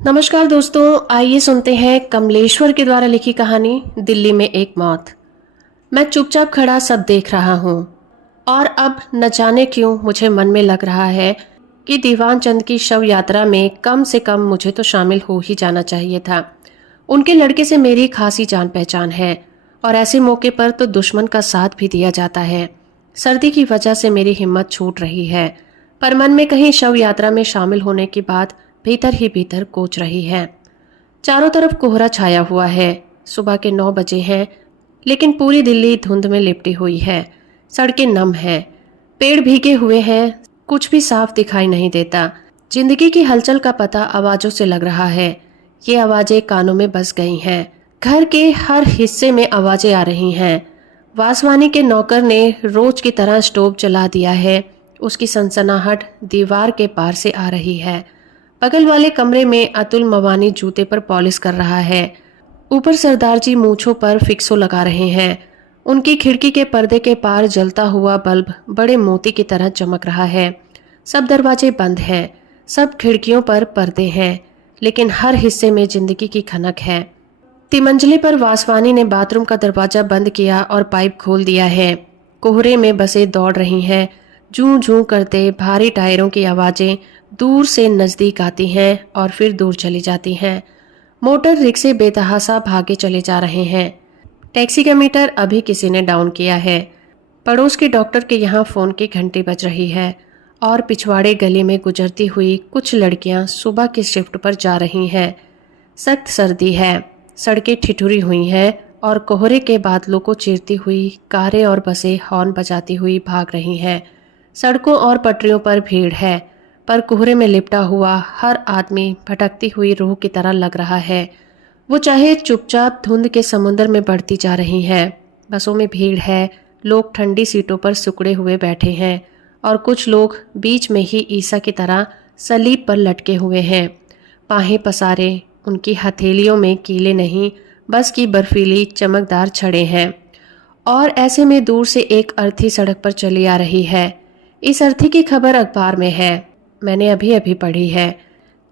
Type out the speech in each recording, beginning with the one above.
नमस्कार दोस्तों, आइए सुनते हैं कमलेश्वर के द्वारा लिखी कहानी दिल्ली में एक मौत। मैं चुपचाप खड़ा सब देख रहा हूँ और अब न जाने क्यों मुझे मन में लग रहा है कि दीवान चंद की शव यात्रा में कम से कम मुझे तो शामिल हो ही जाना चाहिए था। उनके लड़के से मेरी खासी जान पहचान है और ऐसे मौके पर तो दुश्मन का साथ भी दिया जाता है। सर्दी की वजह से मेरी हिम्मत छूट रही है, पर मन में कहीं शव यात्रा में शामिल होने की बात भीतर ही भीतर कोच रही है। चारों तरफ कोहरा छाया हुआ है। सुबह के 9 बजे हैं, लेकिन पूरी दिल्ली धुंध में लिपटी हुई है। सड़कें नम हैं, पेड़ भीगे हुए हैं, कुछ भी साफ दिखाई नहीं देता। जिंदगी की हलचल का पता आवाजों से लग रहा है। ये आवाजें कानों में बस गई हैं। घर के हर हिस्से में आवाजें आ रही हैं। वासवानी के नौकर ने रोज की तरह स्टोव जला दिया है। उसकी सनसनाहट दीवार के पार से आ रही है। बगल वाले कमरे में अतुल मवानी जूते पर पॉलिश कर रहा है। ऊपर सरदार जी मूंछों पर फिक्सो लगा रहे हैं। उनकी खिड़की के पर्दे के पार जलता हुआ बल्ब बड़े मोती की तरह चमक रहा है। सब दरवाजे बंद हैं, सब खिड़कियों पर पर्दे हैं, लेकिन हर हिस्से में जिंदगी की खनक है। तिमंजले पर वासवानी ने बाथरूम का दरवाजा बंद किया और पाइप खोल दिया है। कोहरे में बसें दौड़ रही हैं। जूं जूं करते भारी टायरों की आवाजें दूर से नजदीक आती हैं और फिर दूर चली जाती हैं। मोटर रिक्शे बेतहासा भागे चले जा रहे हैं। टैक्सी का मीटर अभी किसी ने डाउन किया है। पड़ोस के डॉक्टर के यहाँ फोन की घंटी बज रही है और पिछवाड़े गली में गुजरती हुई कुछ लड़कियां सुबह की शिफ्ट पर जा रही हैं। सख्त सर्दी है, सड़कें ठिठुरी हुई हैं और कोहरे के बादलों को चीरती हुई कारें और बसें हॉर्न बजाती हुई भाग रही हैं। सड़कों और पटरियों पर भीड़ है, पर कोहरे में लिपटा हुआ हर आदमी भटकती हुई रूह की तरह लग रहा है। वो चाहे चुपचाप धुंध के समुद्र में बढ़ती जा रही है। बसों में भीड़ है, लोग ठंडी सीटों पर सिकुड़े हुए बैठे हैं और कुछ लोग बीच में ही ईसा की तरह सलीब पर लटके हुए हैं। बाहें पसारे, उनकी हथेलियों में कीले नहीं, बस की बर्फीली चमकदार छड़ें हैं। और ऐसे में दूर से एक अर्थी सड़क पर चली आ रही है। इस अर्थी की खबर अखबार में है, मैंने अभी अभी पढ़ी है।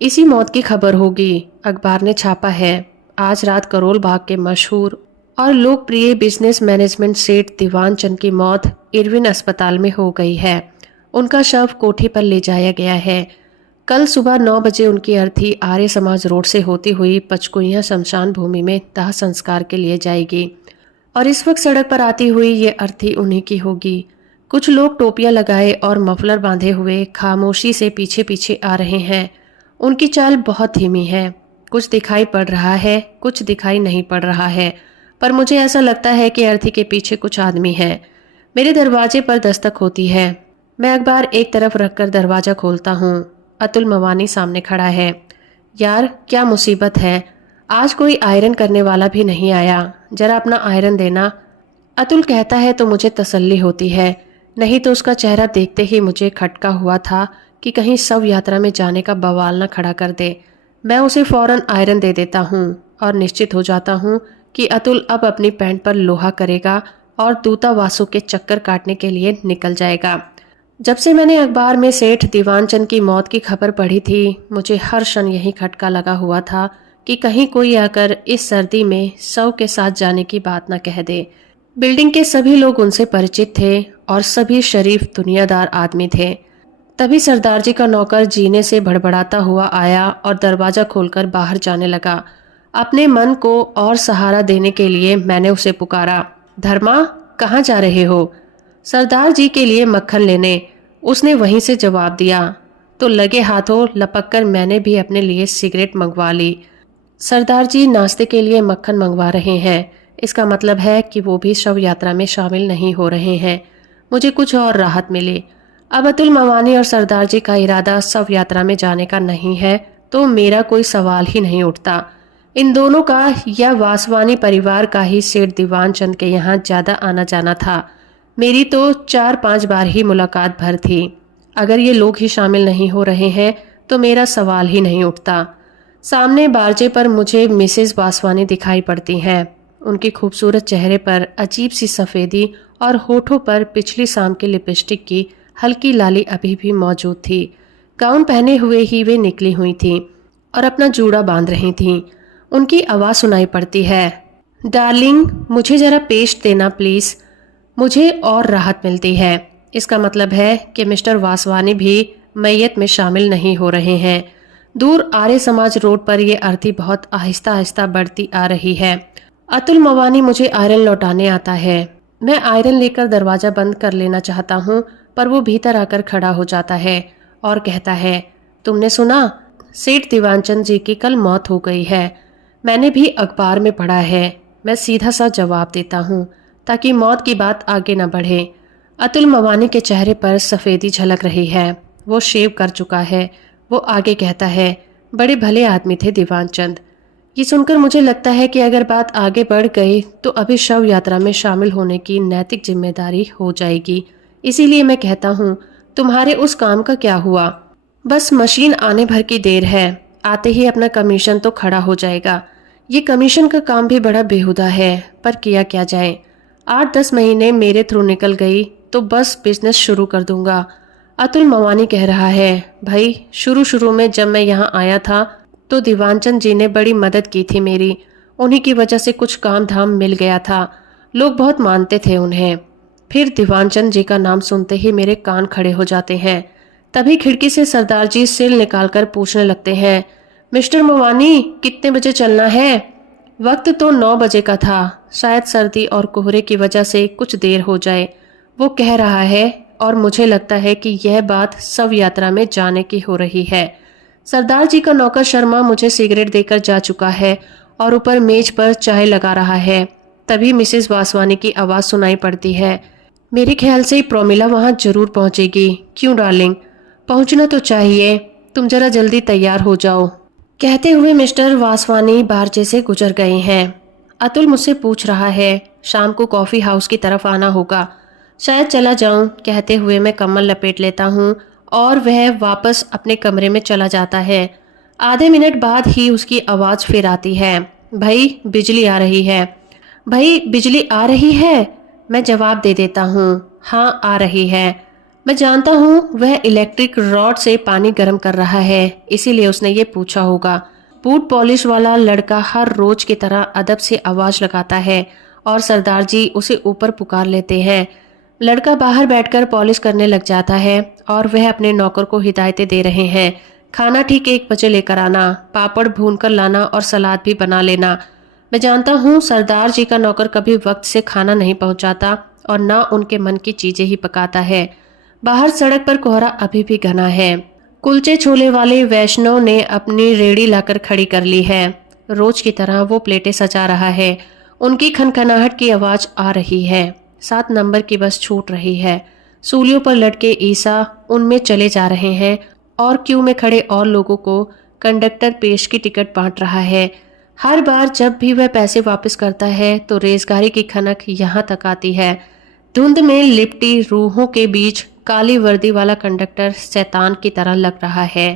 इसी मौत की खबर होगी, अखबार ने छापा है। आज रात करोल बाग के मशहूर और लोकप्रिय बिजनेस मैनेजमेंट सेठ दीवान चंद की मौत इरविन अस्पताल में हो गई है। उनका शव कोठी पर ले जाया गया है। कल सुबह 9 बजे उनकी अर्थी आर्य समाज रोड से होती हुई पचकुइयां शमशान भूमि में दाह संस्कार के लिए जाएगी और इस वक्त सड़क पर आती हुई ये अर्थी उन्हीं की होगी। कुछ लोग टोपियां लगाए और मफलर बांधे हुए खामोशी से पीछे पीछे आ रहे हैं। उनकी चाल बहुत धीमी है। कुछ दिखाई पड़ रहा है, कुछ दिखाई नहीं पड़ रहा है, पर मुझे ऐसा लगता है कि अर्थी के पीछे कुछ आदमी है। मेरे दरवाजे पर दस्तक होती है। मैं अखबार एक तरफ रखकर दरवाजा खोलता हूँ। अतुल मवानी सामने खड़ा है। यार, क्या मुसीबत है, आज कोई आयरन करने वाला भी नहीं आया, जरा अपना आयरन देना। अतुल कहता है तो मुझे तसल्ली होती है, नहीं तो उसका चेहरा देखते ही मुझे खटका हुआ था कि कहीं शव यात्रा में जाने का बवाल न खड़ा कर दे। मैं उसे फौरन आयरन दे देता हूँ और निश्चित हो जाता हूँ कि अतुल अब अपनी पैंट पर लोहा करेगा और दूतावासों के चक्कर काटने के लिए निकल जाएगा। जब से मैंने अखबार में सेठ दीवानचंद की मौत की खबर पढ़ी थी, मुझे हर क्षण यही खटका लगा हुआ था कि कहीं कोई आकर इस सर्दी में शव के साथ जाने की बात न कह दे। बिल्डिंग के सभी लोग उनसे परिचित थे और सभी शरीफ दुनियादार आदमी थे। तभी सरदार जी का नौकर जीने से भड़बड़ाता हुआ आया और दरवाजा खोलकर बाहर जाने लगा। अपने मन को और सहारा देने के लिए मैंने उसे पुकारा, धर्मा, कहाँ जा रहे हो? सरदार जी के लिए मक्खन लेने, उसने वहीं से जवाब दिया। तो लगे हाथों लपक कर मैंने भी अपने लिए सिगरेट मंगवा ली। सरदार जी नाश्ते के लिए मक्खन मंगवा रहे हैं, इसका मतलब है कि वो भी शव यात्रा में शामिल नहीं हो रहे हैं। मुझे कुछ और राहत मिली। अब अतुल मवानी और सरदार जी का इरादा शव यात्रा में जाने का नहीं है तो मेरा कोई सवाल ही नहीं उठता। इन दोनों का या वासवानी परिवार का ही सेठ दीवान चंद के यहाँ ज्यादा आना जाना था। मेरी तो 4-5 बार ही मुलाकात भर थी। अगर ये लोग ही शामिल नहीं हो रहे हैं तो मेरा सवाल ही नहीं उठता। सामने बारजे पर मुझे मिसेस वासवानी दिखाई पड़ती हैं। उनके खूबसूरत चेहरे पर अजीब सी सफ़ेदी और होठों पर पिछली शाम की लिपस्टिक की हल्की लाली अभी भी मौजूद थी। गाउन पहने हुए ही वे निकली हुई थी। और अपना जूड़ा बांध रही थीं। उनकी आवाज़ सुनाई पड़ती है, डार्लिंग मुझे ज़रा पेश देना प्लीज़। मुझे और राहत मिलती है। इसका मतलब है कि मिस्टर वासवानी भी मैयत में शामिल नहीं हो रहे हैं। दूर आर्य समाज रोड पर यह अर्थी बहुत आहिस्ता आहिस्ता बढ़ती आ रही है। अतुल मवानी मुझे आयरन लौटाने आता है। मैं आयरन लेकर दरवाज़ा बंद कर लेना चाहता हूँ, पर वो भीतर आकर खड़ा हो जाता है और कहता है, तुमने सुना? सेठ दीवानचंद जी की कल मौत हो गई है। मैंने भी अखबार में पढ़ा है। मैं सीधा सा जवाब देता हूँ ताकि मौत की बात आगे न बढ़े। अतुल मवानी के चेहरे पर सफ़ेदी झलक रही है। वो शेव कर चुका है। वो आगे कहता है, बड़े भले आदमी थे दीवानचंद। ये सुनकर मुझे लगता है कि अगर बात आगे बढ़ गई तो अभी शव यात्रा में शामिल होने की नैतिक जिम्मेदारी हो जाएगी। इसीलिए मैं कहता हूँ, तुम्हारे उस काम का क्या हुआ? बस मशीन आने भर की देर है। आते ही अपना कमीशन तो खड़ा हो जाएगा। ये कमीशन का काम भी बड़ा बेहुदा है, पर किया क्या जाए। 8-10 महीने मेरे थ्रू निकल गई तो बस बिजनेस शुरू कर दूंगा। अतुल मवानी कह रहा है, भाई शुरू शुरू में जब मैं यहाँ आया था तो दीवानचंद जी ने बड़ी मदद की थी मेरी। उन्हीं की वजह से कुछ काम धाम मिल गया था। लोग बहुत मानते थे उन्हें। फिर दीवानचंद जी का नाम सुनते ही मेरे कान खड़े हो जाते हैं। तभी खिड़की से सरदार जी सिल निकालकर पूछने लगते हैं, मिस्टर मवानी कितने बजे चलना है? वक्त तो 9 बजे का था। शायद सर्दी और कोहरे की वजह से कुछ देर हो जाए, वो कह रहा है। और मुझे लगता है कि यह बात शव यात्रा में जाने की हो रही है। सरदार जी का नौकर शर्मा मुझे सिगरेट देकर जा चुका है और ऊपर मेज पर चाय लगा रहा है। तभी मिसेस वासवानी की आवाज़ सुनाई पड़ती है, मेरे ख्याल से प्रोमिला वहाँ जरूर पहुँचेगी। क्यों डार्लिंग? पहुँचना तो चाहिए। तुम जरा जल्दी तैयार हो जाओ। कहते हुए मिस्टर वासवानी बारचे से गुजर गए हैं। अतुल मुझसे पूछ रहा है, शाम को कॉफ़ी हाउस की तरफ आना होगा। शायद चला जाऊं, कहते हुए मैं कम्बल लपेट लेता हूं और वह वापस अपने कमरे में चला जाता है। आधे मिनट बाद ही उसकी आवाज़ फिर आती है, भाई बिजली आ रही है। भाई बिजली आ रही है? मैं जवाब दे देता हूँ, हाँ आ रही है। मैं जानता हूँ वह इलेक्ट्रिक रॉड से पानी गर्म कर रहा है, इसीलिए उसने ये पूछा होगा। बूट पॉलिश वाला लड़का हर रोज की तरह अदब से आवाज़ लगाता है और सरदार जी उसे ऊपर पुकार लेते हैं। लड़का बाहर बैठकर पॉलिश करने लग जाता है और वह अपने नौकर को हिदायतें दे रहे हैं, खाना ठीक 1 बजे लेकर आना, पापड़ भून कर लाना और सलाद भी बना लेना। मैं जानता हूँ सरदार जी का नौकर कभी वक्त से खाना नहीं पहुँचाता और ना उनके मन की चीज़ें ही पकाता है। बाहर सड़क पर कोहरा अभी भी घना है। कुलचे छोले वाले वैष्णव ने अपनी रेड़ी लाकर खड़ी कर ली है। रोज की तरह वो प्लेटें सजा रहा है। उनकी खनखनाहट की आवाज़ आ रही है। 7 नंबर की बस छूट रही है। सूलियों पर लटके ईसा उनमें चले जा रहे हैं और क्यू में खड़े और लोगों को कंडक्टर पेश की टिकट बांट रहा है। हर बार जब भी वह पैसे वापस करता है तो रेजगारी की खनक यहाँ तक आती है। धुंध में लिपटी रूहों के बीच काली वर्दी वाला कंडक्टर शैतान की तरह लग रहा है।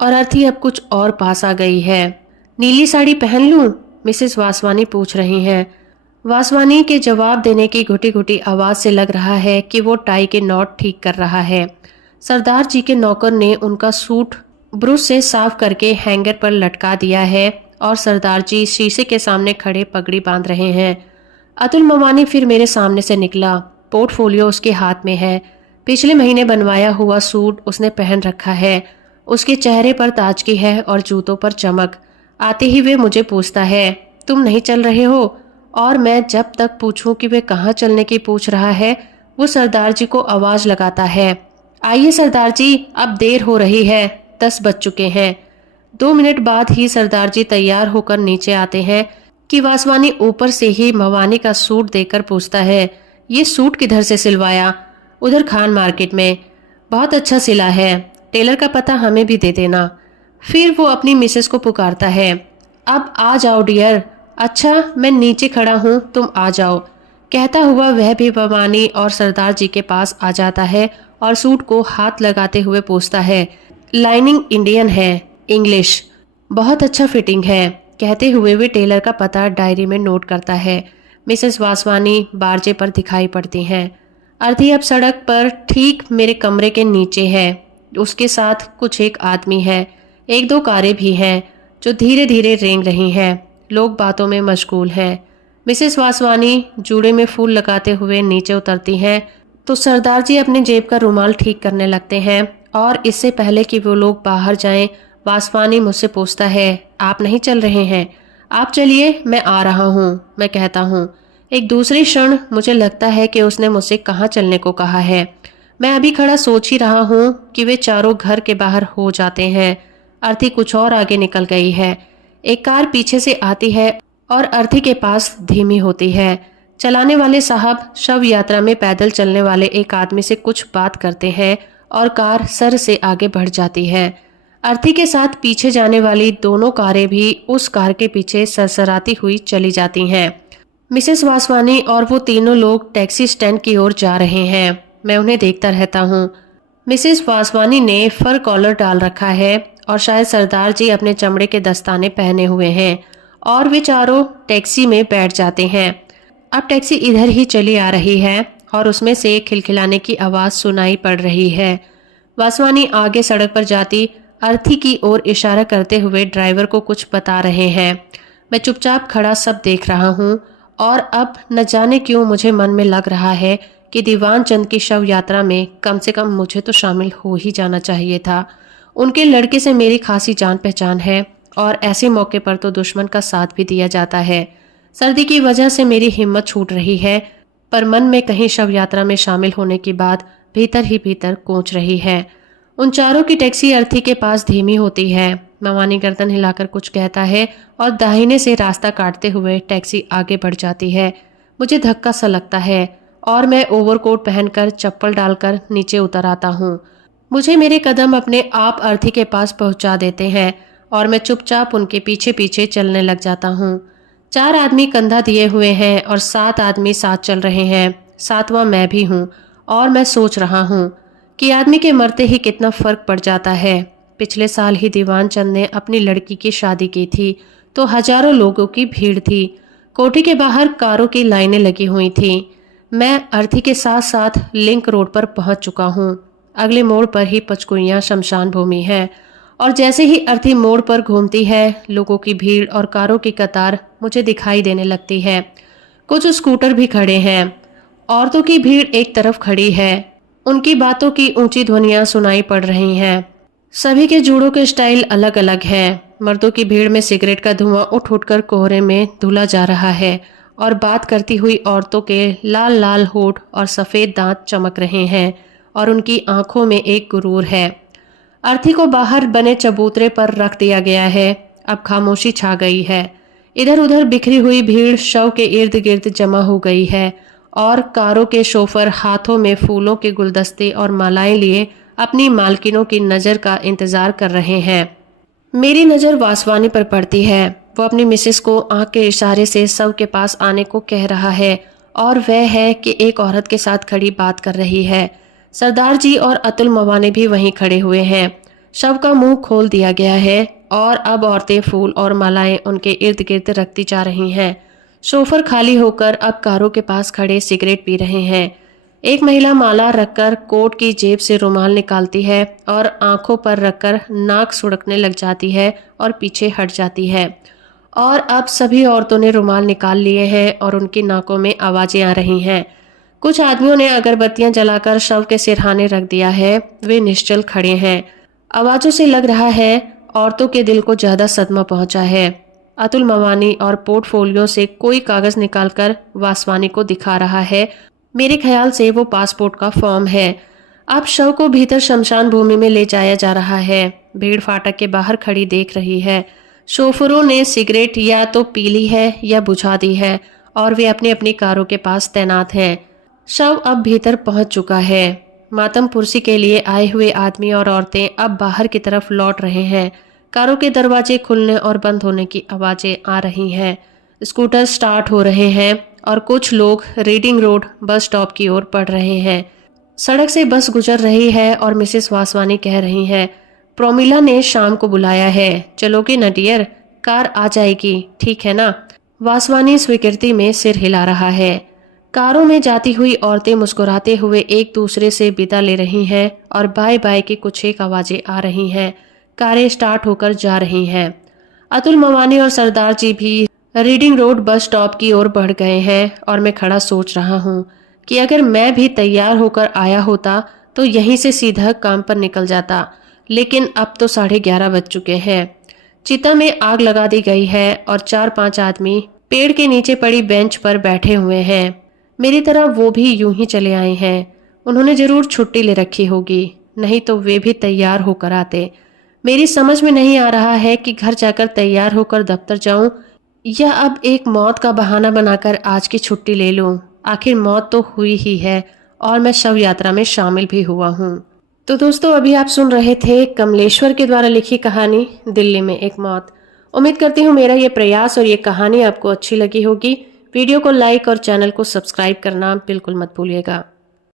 और अर्थी अब कुछ और पास आ गई है। नीली साड़ी पहन लूं? मिसेस वासवानी पूछ रही हैं। वासवानी के जवाब देने की घुटी घुटी आवाज़ से लग रहा है कि वो टाई के नॉट ठीक कर रहा है। सरदार जी के नौकर ने उनका सूट ब्रश से साफ करके हैंगर पर लटका दिया है और सरदार जी शीशे के सामने खड़े पगड़ी बांध रहे हैं। अतुल मवानी फिर मेरे सामने से निकला। पोर्टफोलियो उसके हाथ में है। पिछले महीने बनवाया हुआ सूट उसने पहन रखा है। उसके चेहरे पर ताजगी है और जूतों पर चमक। आते ही वे मुझे पूछता है, तुम नहीं चल रहे हो? और मैं जब तक पूछूं कि वे कहाँ चलने की पूछ रहा है, वो सरदार जी को आवाज़ लगाता है, आइए सरदार जी, अब देर हो रही है, 10 बज चुके हैं। 2 मिनट बाद ही सरदार जी तैयार होकर नीचे आते हैं कि वासवानी ऊपर से ही मवानी का सूट देकर पूछता है, ये सूट किधर से सिलवाया? उधर खान मार्केट में। बहुत अच्छा सिला है। टेलर का पता हमें भी दे देना। फिर वो अपनी मिसेस को पुकारता है, अब आ जाओ डियर। अच्छा मैं नीचे खड़ा हूँ, तुम आ जाओ। कहता हुआ वह भी भवानी और सरदार जी के पास आ जाता है और सूट को हाथ लगाते हुए पूछता है, लाइनिंग इंडियन है, इंग्लिश, बहुत अच्छा फिटिंग है। कहते हुए वे टेलर का पता डायरी में नोट करता है। मिसेस वासवानी बारजे पर दिखाई पड़ती हैं। अर्थी अब सड़क पर ठीक मेरे कमरे के नीचे है। उसके साथ कुछ एक आदमी है। एक दो कारें भी हैं जो धीरे धीरे रेंग रही हैं। लोग बातों में मशगूल हैं। मिसेस वासवानी जूड़े में फूल लगाते हुए नीचे उतरती हैं तो सरदार जी अपने जेब का रुमाल ठीक करने लगते हैं और इससे पहले कि वो लोग बाहर जाएं, वासवानी मुझसे पूछता है, आप नहीं चल रहे हैं? आप चलिए, मैं आ रहा हूँ, मैं कहता हूँ। एक दूसरी क्षण मुझे लगता है कि उसने मुझसे कहाँ चलने को कहा है। मैं अभी खड़ा सोच ही रहा हूँ कि वे चारों घर के बाहर हो जाते हैं। अर्थी कुछ और आगे निकल गई है। एक कार पीछे से आती है और अर्थी के पास धीमी होती है। चलाने वाले साहब शव यात्रा में पैदल चलने वाले एक आदमी से कुछ बात करते हैं और कार सर से आगे बढ़ जाती है। अर्थी के साथ पीछे जाने वाली दोनों कारें भी उस कार के पीछे सरसराती हुई चली जाती हैं। मिसेस वासवानी और वो तीनों लोग टैक्सी स्टैंड की ओर जा रहे हैं। मैं उन्हें देखता रहता हूँ। मिसेस वासवानी ने फर कॉलर डाल रखा है और शायद सरदार जी अपने चमड़े के दस्ताने पहने हुए हैं और वे चारों टैक्सी में बैठ जाते हैं। अब टैक्सी इधर ही चली आ रही है और उसमें से खिलखिलाने की आवाज़ सुनाई पड़ रही है। वासवानी आगे सड़क पर जाती अर्थी की ओर इशारा करते हुए ड्राइवर को कुछ बता रहे हैं। मैं चुपचाप खड़ा सब देख रहा हूँ और अब न जाने क्यों मुझे मन में लग रहा है कि दीवान चंद की शव यात्रा में कम से कम मुझे तो शामिल हो ही जाना चाहिए था। उनके लड़के से मेरी खासी जान पहचान है और ऐसे मौके पर तो दुश्मन का साथ भी दिया जाता है। सर्दी की वजह से मेरी हिम्मत छूट रही है, पर मन में कहीं शव यात्रा में शामिल होने की बात भीतर ही भीतर कोंच रही है। उन चारों की टैक्सी अर्थी के पास धीमी होती है। मवानी गर्दन हिलाकर कुछ कहता है और दाहिने से रास्ता काटते हुए टैक्सी आगे बढ़ जाती है। मुझे धक्का सा लगता है और मैं ओवरकोट पहनकर चप्पल डालकर नीचे उतर आता हूँ। मुझे मेरे कदम अपने आप अर्थी के पास पहुँचा देते हैं और मैं चुपचाप उनके पीछे पीछे चलने लग जाता हूँ। 4 आदमी कंधा दिए हुए हैं और 7 आदमी साथ चल रहे हैं। 7वां मैं भी हूँ और मैं सोच रहा हूँ कि आदमी के मरते ही कितना फर्क पड़ जाता है। पिछले साल ही दीवान चंद ने अपनी लड़की की शादी की थी तो हजारों लोगों की भीड़ थी। कोठी के बाहर कारों की लाइनें लगी हुई थी। मैं अर्थी के साथ साथ लिंक रोड पर पहुंच चुका हूं। अगले मोड़ पर ही पचकुइयां शमशान भूमि है और जैसे ही अर्थी मोड़ पर घूमती है, लोगों की भीड़ और कारों की कतार मुझे दिखाई देने लगती है। कुछ स्कूटर भी खड़े हैं। औरतों की भीड़ एक तरफ खड़ी है। उनकी बातों की ऊंची ध्वनियां सुनाई पड़ रही हैं। सभी के जूड़ों के स्टाइल अलग अलग हैं। मर्दों की भीड़ में सिगरेट का धुआं उठ उठकर कोहरे में धुला जा रहा है और बात करती हुई औरतों के लाल लाल होठ और सफ़ेद दांत चमक रहे हैं और उनकी आंखों में एक गुरूर है। अर्थी को बाहर बने चबूतरे पर रख दिया गया है। अब खामोशी छा गई है। इधर उधर बिखरी हुई भीड़ शव के इर्द गिर्द जमा हो गई है और कारों के शोफर हाथों में फूलों के गुलदस्ते और मालाएं लिए अपनी मालकिनों की नज़र का इंतजार कर रहे हैं। मेरी नज़र वासवानी पर पड़ती है। वो अपनी मिसेस को आंख के इशारे से शव के पास आने को कह रहा है और वह है कि एक औरत के साथ खड़ी बात कर रही है। सरदार जी और अतुल मवाने भी वहीं खड़े हुए हैं। शव का मुंह खोल दिया गया है और अब औरतें फूल और मालाएं उनके इर्द गिर्द रखती जा रही हैं। शोफर खाली होकर अब कारों के पास खड़े सिगरेट पी रहे हैं। एक महिला माला रखकर कोट की जेब से रुमाल निकालती है और आंखों पर रखकर नाक सुड़कने लग जाती है और पीछे हट जाती है। और अब सभी औरतों ने रुमाल निकाल लिए हैं और उनकी नाकों में आवाजें आ रही हैं। कुछ आदमियों ने अगरबत्तियां जलाकर शव के सिरहाने रख दिया है। वे निश्चल खड़े हैं। आवाजों से लग रहा है औरतों के दिल को ज्यादा सदमा पहुंचा है। अतुल मवानी और पोर्टफोलियो से कोई कागज निकालकर वासवानी को दिखा रहा है। मेरे ख्याल से वो पासपोर्ट का फॉर्म है। अब शव को भीतर शमशान भूमि में ले जाया जा रहा है। भीड़ फाटक के बाहर खड़ी देख रही है। शोफरों ने सिगरेट या तो पी ली है या बुझा दी है और वे अपनी अपनी कारों के पास तैनात हैं। शव अब भीतर पहुंच चुका है। मातम पुरसी के लिए आए हुए आदमी और औरतें अब बाहर की तरफ लौट रहे हैं। कारों के दरवाजे खुलने और बंद होने की आवाजें आ रही हैं। स्कूटर स्टार्ट हो रहे हैं और कुछ लोग रीडिंग रोड बस स्टॉप की ओर बढ़ रहे हैं। सड़क से बस गुजर रही है और मिसेस वासवानी कह रही हैं, प्रोमिला ने शाम को बुलाया है, चलोगे न डियर? कार आ जाएगी, ठीक है ना? वासवानी स्वीकृति में सिर हिला रहा है। कारों में जाती हुई औरतें मुस्कुराते हुए एक दूसरे से विदा ले रही हैं और बाय बाय की कुछ एक आवाजें आ रही हैं। कारें स्टार्ट होकर जा रही हैं। अतुल, मवानी और सरदार जी भी रीडिंग रोड बस स्टॉप की ओर बढ़ गए हैं और मैं खड़ा सोच रहा हूँ कि अगर मैं भी तैयार होकर आया होता तो यहीं से सीधा काम पर निकल जाता। लेकिन अब तो 11:30 बज चुके हैं। चिता में आग लगा दी गई है और 4-5 आदमी पेड़ के नीचे पड़ी बेंच पर बैठे हुए हैं। मेरी तरह वो भी यूं ही चले आए हैं। उन्होंने जरूर छुट्टी ले रखी होगी, नहीं तो वे भी तैयार होकर आते। मेरी समझ में नहीं आ रहा है कि घर जाकर तैयार होकर दफ्तर जाऊं या अब एक मौत का बहाना बनाकर आज की छुट्टी ले लूं। आखिर मौत तो हुई ही है और मैं शव यात्रा में शामिल भी हुआ हूं। तो दोस्तों, अभी आप सुन रहे थे कमलेश्वर के द्वारा लिखी कहानी दिल्ली में एक मौत। उम्मीद करती हूँ मेरा ये प्रयास और ये कहानी आपको अच्छी लगी होगी। वीडियो को लाइक और चैनल को सब्सक्राइब करना बिल्कुल मत भूलिएगा।